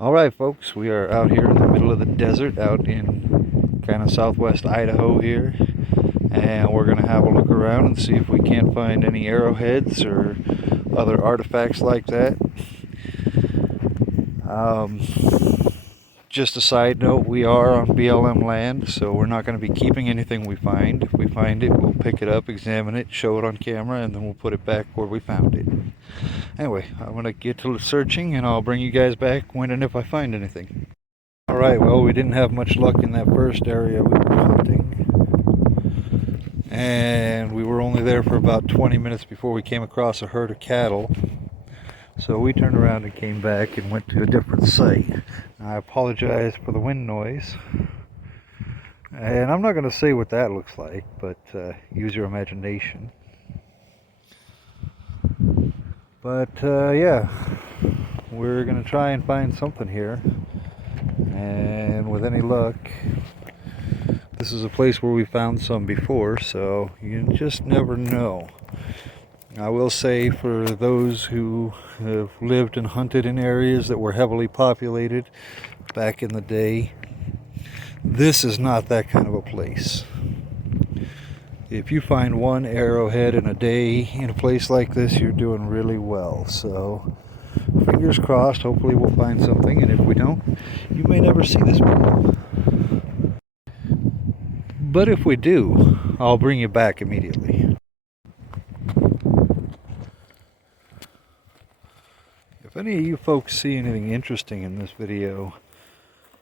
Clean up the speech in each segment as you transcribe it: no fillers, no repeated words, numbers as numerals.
Alright folks, we are out here in the middle of the desert, out in kind of southwest Idaho here, and we're going to have a look around and see if we can't find any arrowheads or other artifacts like that. Um, just a side note, we are on BLM land, so we're not going to be keeping anything we find. If we find it, we'll pick it up, examine it, show it on camera, and then we'll put it back where we found it. Anyway, I'm going to get to searching, and I'll bring you guys back when and if I find anything. Alright, well, we didn't have much luck in that first area we were hunting. And we were only there for about 20 minutes before we came across a herd of cattle. So we turned around and came back and went to a different site. I apologize for the wind noise. And I'm not going to say what that looks like, but use your imagination. But yeah, we're going to try and find something here. And with any luck, this is a place where we found some before, so you just never know. I will say, for those who have lived and hunted in areas that were heavily populated back in the day, this is not that kind of a place. If you find one arrowhead in a day in a place like this, you're doing really well. So fingers crossed, hopefully we'll find something, and if we don't, you may never see this video. But if we do, I'll bring you back immediately. If any of you folks see anything interesting in this video,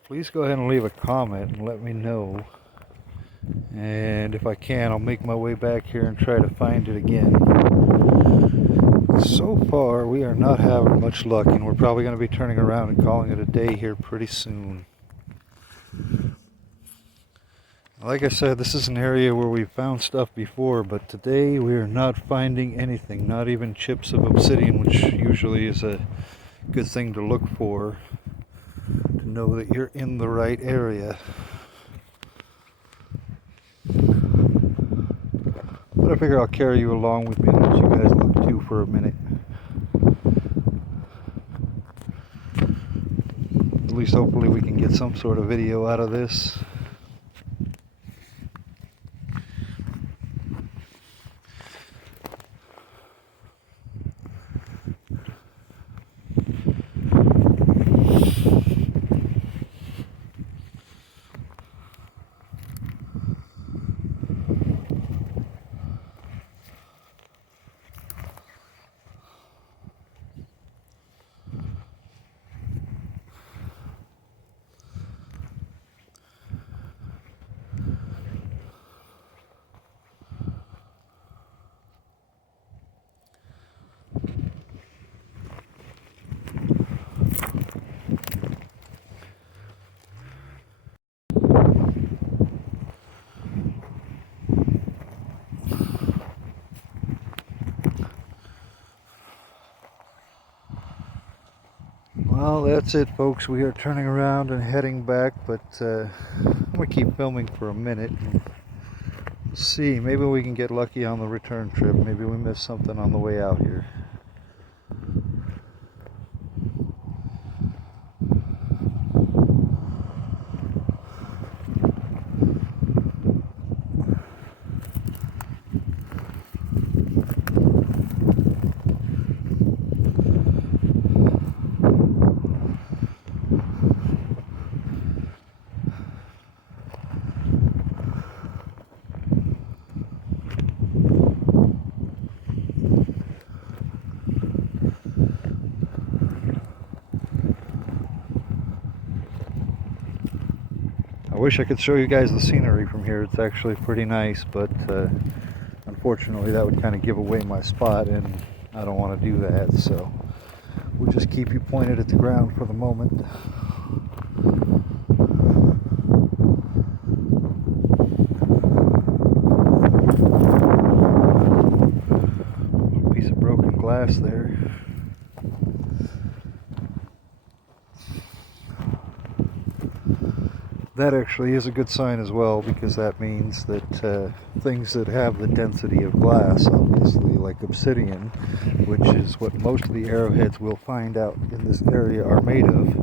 please go ahead and leave a comment and let me know. And if I can, I'll make my way back here and try to find it again. So far, we are not having much luck, and we're probably going to be turning around and calling it a day here pretty soon. Like I said, this is an area where we've found stuff before, but today we are not finding anything, not even chips of obsidian, which usually is a good thing to look for, to know that you're in the right area. But I figure I'll carry you along with me and let you guys look too for a minute. At least hopefully we can get some sort of video out of this. Well, that's it, folks. We are turning around and heading back, but I'm going to keep filming for a minute. We'll see, maybe we can get lucky on the return trip. Maybe we missed something on the way out here. I wish I could show you guys the scenery from here. It's actually pretty nice, but unfortunately that would kind of give away my spot, and I don't want to do that, so we'll just keep you pointed at the ground for the moment. Piece of broken glass there. that actually is a good sign as well, because that means that things that have the density of glass, obviously, like obsidian, which is what most of the arrowheads we'll find out in this area are made of,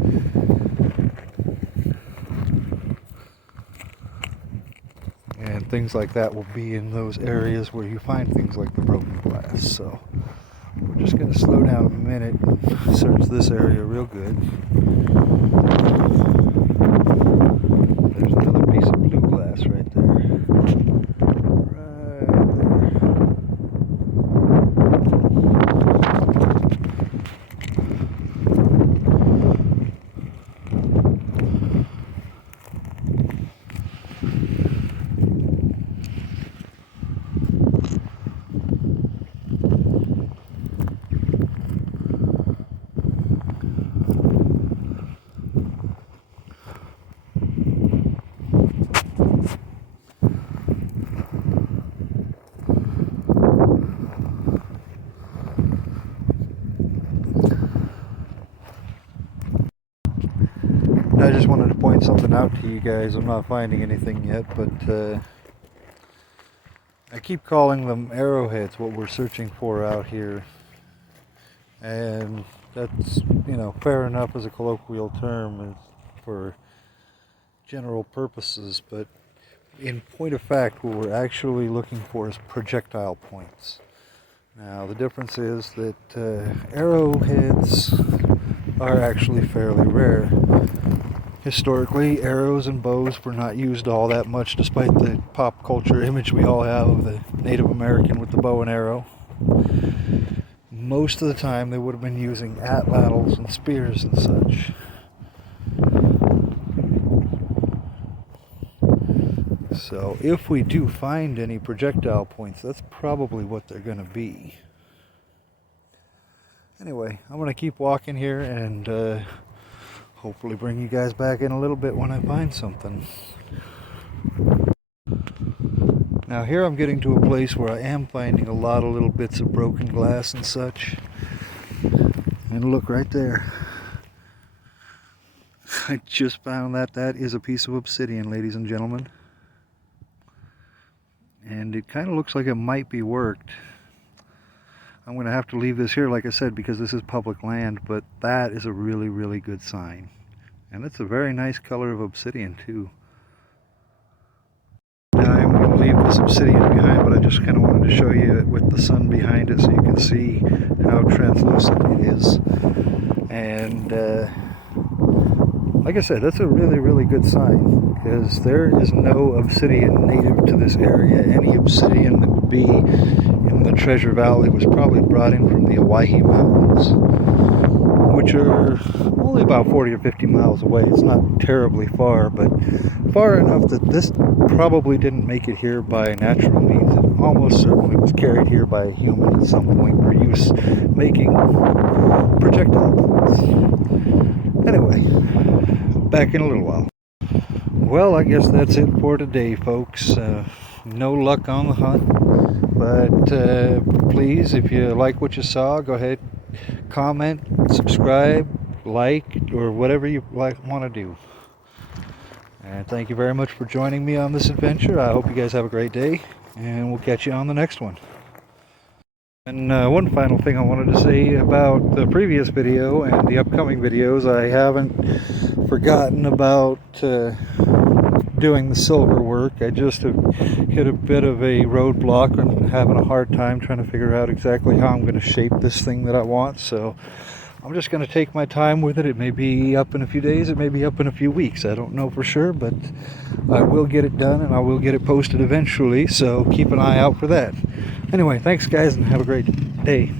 and things like that will be in those areas where you find things like the broken glass. So we're just going to slow down a minute and search this area real good. There's another piece of blue glass right there. Right I just wanted to point something out to you guys. I'm not finding anything yet, but I keep calling them arrowheads, what we're searching for out here. And that's, you know, fair enough as a colloquial term for general purposes, but in point of fact, what we're actually looking for is projectile points. Now, the difference is that arrowheads are actually fairly rare. Historically, arrows and bows were not used all that much, despite the pop culture image we all have of the Native American with the bow and arrow. Most of the time, they would have been using atlatls and spears and such. So, if we do find any projectile points, that's probably what they're going to be. Anyway, I'm going to keep walking here and hopefully bring you guys back in a little bit when I find something. Now here I'm getting to a place where I am finding a lot of little bits of broken glass and such. And look right there. I just found that is a piece of obsidian, ladies and gentlemen. And it kind of looks like it might be worked. I'm going to have to leave this here, like I said, because this is public land, but that is a really, really good sign. And it's a very nice color of obsidian, too. Now I'm going to leave this obsidian behind, but I just kind of wanted to show you it with the sun behind it so you can see how translucent it is. And like I said, that's a really, really good sign, because there is no obsidian native to this area. Any obsidian that would be in the Treasure Valley was probably brought in from the Owyhee Mountains, which are only about 40 or 50 miles away. It's not terribly far, but far enough that this probably didn't make it here by natural means. It almost certainly was carried here by a human at some point for use making projectile points. Anyway, back in a little while. Well, I guess that's it for today, folks. No luck on the hunt, but please, if you like what you saw, go ahead, comment, subscribe, like, or whatever you want to do. And thank you very much for joining me on this adventure. I hope you guys have a great day, and we'll catch you on the next one. And one final thing I wanted to say about the previous video and the upcoming videos, I haven't forgotten about doing the silver work. I just have hit a bit of a roadblock and having a hard time trying to figure out exactly how I'm going to shape this thing that I want. So I'm just going to take my time with it. It may be up in a few days, it may be up in a few weeks. I don't know for sure, but I will get it done and I will get it posted eventually. So keep an eye out for that. Anyway, thanks guys and have a great day.